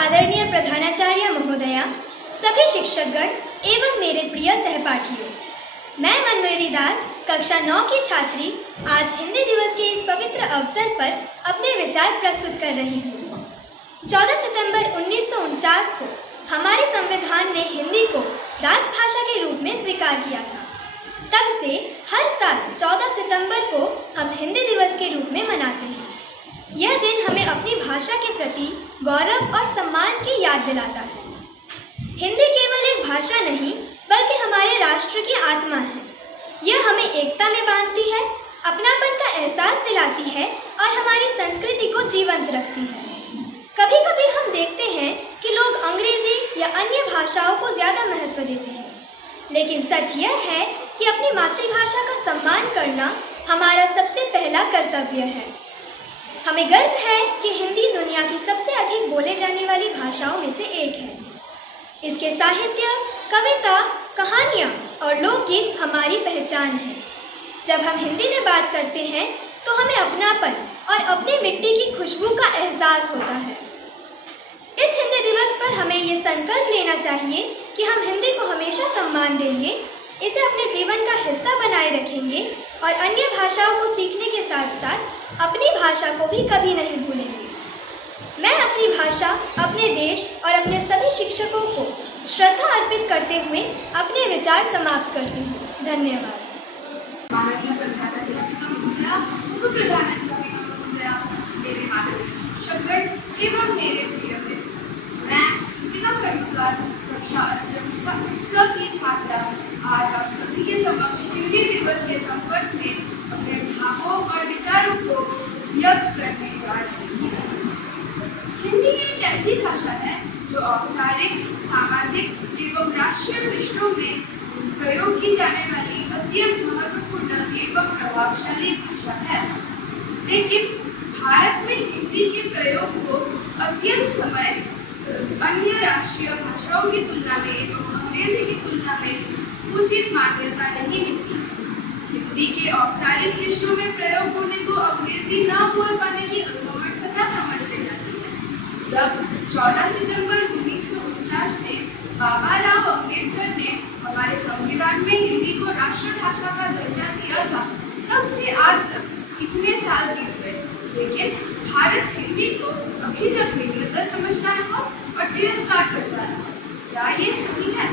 आदरणीय प्रधानाचार्य महोदया, सभी शिक्षकगण एवं मेरे प्रिय सहपाठियों, मैं मनमेरी दास कक्षा 9 की छात्री आज हिंदी दिवस के इस पवित्र अवसर पर अपने विचार प्रस्तुत कर रही हूँ। 14 सितंबर 1949 को हमारे संविधान ने हिंदी को राजभाषा के रूप में स्वीकार किया था। तब से हर साल 14 सितंबर को हम हिंदी दिवस के रूप में मनाते हैं। यह दिन हमें अपनी भाषा के प्रति गौरव और सम्मान की याद दिलाता है। हिंदी केवल एक भाषा नहीं बल्कि हमारे राष्ट्र की आत्मा है। यह हमें एकता में बांधती है, अपनापन का एहसास दिलाती है और हमारी संस्कृति को जीवंत रखती है। कभी कभी हम देखते हैं कि लोग अंग्रेजी या अन्य भाषाओं को ज़्यादा महत्व देते हैं, लेकिन सच यह है कि अपनी मातृभाषा का सम्मान करना हमारा सबसे पहला कर्तव्य है। हमें गर्व है कि हिंदी दुनिया की सबसे अधिक बोले जाने वाली भाषाओं में से एक है। इसके साहित्य, कविता, कहानियाँ और लोकगीत हमारी पहचान है। जब हम हिंदी में बात करते हैं तो हमें अपनापन और अपनी मिट्टी की खुशबू का एहसास होता है। इस हिंदी दिवस पर हमें ये संकल्प लेना चाहिए कि हम हिंदी को हमेशा सम्मान देंगे, इसे अपने जीवन का हिस्सा बनाए रखेंगे और अन्य भाषाओं को सीखने के साथ साथ अपनी भाषा को भी कभी नहीं भूलेंगे। मैं अपनी भाषा, अपने देश और अपने सभी शिक्षकों को श्रद्धा अर्पित करते हुए अपने विचार समाप्त करती हूँ। धन्यवाद। माननीय प्रधानाध्यापिका महोदया, उप प्रधानाध्यापिका महोदया, मेरे माननीय शिक्षकगण एवं मेरे प्रिय मित्र, मैं कृतिका कर्मकार कक्षा 8 की छात्रा आज आप सभी के समक्ष हिंदी दिवस के संपर्क में अपने भावों और विचारों को व्यक्त करने जा रही हूँ। हिंदी एक ऐसी भाषा है जो औपचारिक, सामाजिक एवं राष्ट्रीय पृष्ठों में प्रयोग की जाने वाली अत्यंत महत्वपूर्ण एवं प्रभावशाली भाषा है। लेकिन भारत में हिंदी के प्रयोग को अत्यंत समय अन्य राष्ट्रीय भाषाओं की तुलना में एवं अंग्रेजी की तुलना में उचित मान्यता नहीं मिलती। हिंदी के औपचारिक पृष्ठों में प्रयोग होने को अंग्रेजी न बोल पाने की असमर्थता समझी जाती है। जब 14 सितंबर 1949 में बाबा राव अम्बेडकर ने हमारे संविधान में हिंदी को राष्ट्रभाषा का दर्जा दिया था, तब से आज तक इतने साल बीत गए, लेकिन भारत हिंदी को अभी तक निम्नतर समझता है और तिरस्कार करता है। क्या ये सही है?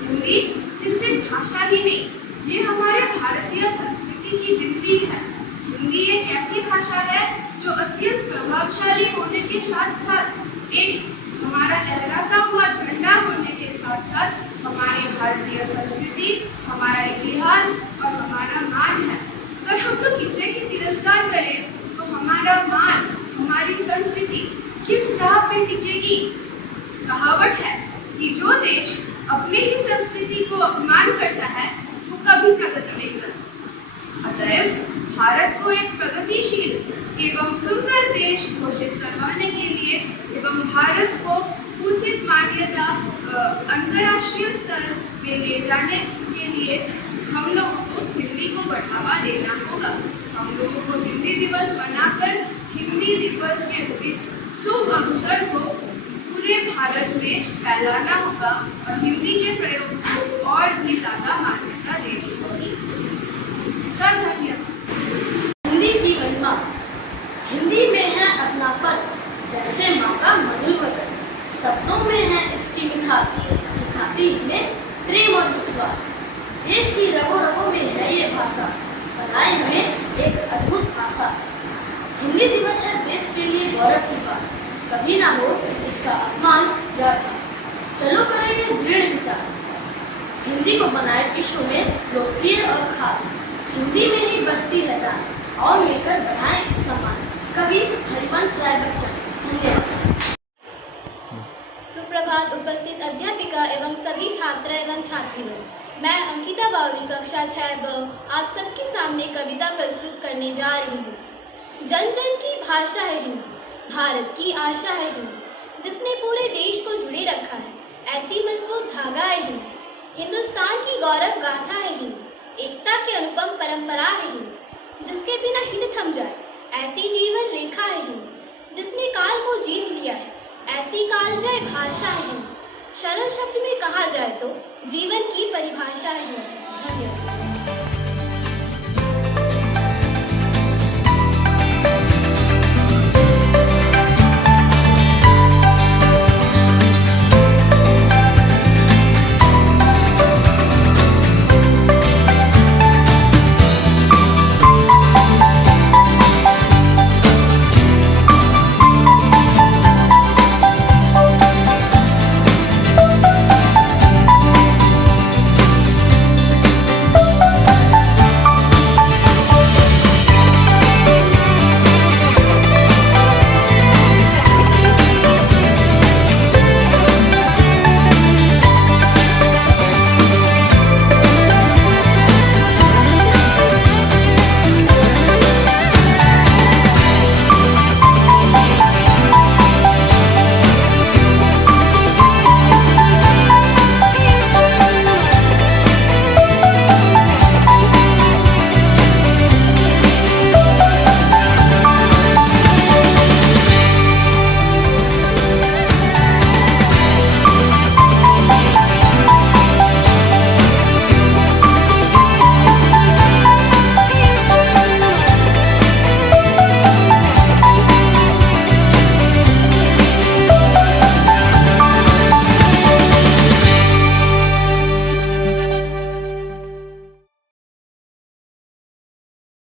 हिंदी सिर्फ एक भाषा ही नहीं, ये हमारे भारतीय संस्कृति की बिंदी है। हिंदी एक ऐसी भाषा है जो अत्यंत प्रभावशाली होने के साथ साथ एक हमारा लहराता हुआ झंडा होने के साथ साथ हमारी भारतीय संस्कृति, हमारा इतिहास और हमारा मान है। अगर हम लोग इसे ही तिरस्कार करें तो हमारा मान, हमारी संस्कृति किस राह पे टिकेगी? कहावत है कि जो देश अपने ही संस्कृति को अपमान करता है वो कभी प्रगति नहीं कर सकता। अतएव भारत को एक प्रगतिशील एवं सुंदर देश घोषित करवाने के लिए एवं भारत को उचित मान्यता अंतर्राष्ट्रीय स्तर पे ले जाने के लिए हम लोगों को हिंदी को बढ़ावा देना होगा। हम लोगों को हिंदी दिवस मनाकर हिंदी दिवस के इस शुभ अवसर को पूरे भारत में फैलाना होगा और हिंदी के प्रयोग को और भी ज़्यादा मान्यता देनी होगी। धन्यवाद। हिंदी की महिमा, हिंदी में है अपनापन, जैसे माँ का मधुर वचन, शब्दों में है इसकी मिठास, सिखाती हमें प्रेम और विश्वास। देश की रगों रगों में है ये भाषा, बनाए हमें एक अद्भुत आशा। हिंदी दिवस है देश के लिए गौरव की बात, कभी ना हो इसका अपमान या घात। चलो करेंगे दृढ़ विचार, हिंदी को बनाए विश्व में लोकप्रिय और खास। हिंदी में ही बसती है जान, और मिलकर बढ़ाएं इसका मान। कवि हरिवंश राय बच्चन। धन्यवाद। सुप्रभात उपस्थित अध्यापिका एवं सभी छात्र एवं छात्रियों, मैं अंकिता बावरी कक्षा 6 आप सबके सामने कविता प्रस्तुत करने जा रही हूँ। जन जन की भाषा है हिंदी, भारत की आशा है हिंदी, जिसने पूरे देश को जुड़े रखा है, ऐसी मजबूत धागा है हिंदी। हिंदुस्तान की गौरव गाथा है हिंदी, एकता की अनुपम परंपरा है हिंदी, जिसके बिना हिंद थम जाए, ऐसी जीवन रेखा है हिंदी, जिसने काल को जीत लिया है, ऐसी कालजयी भाषा है। सरल शब्द में कहा जाए तो जीवन की परिभाषा है। धन्यवाद।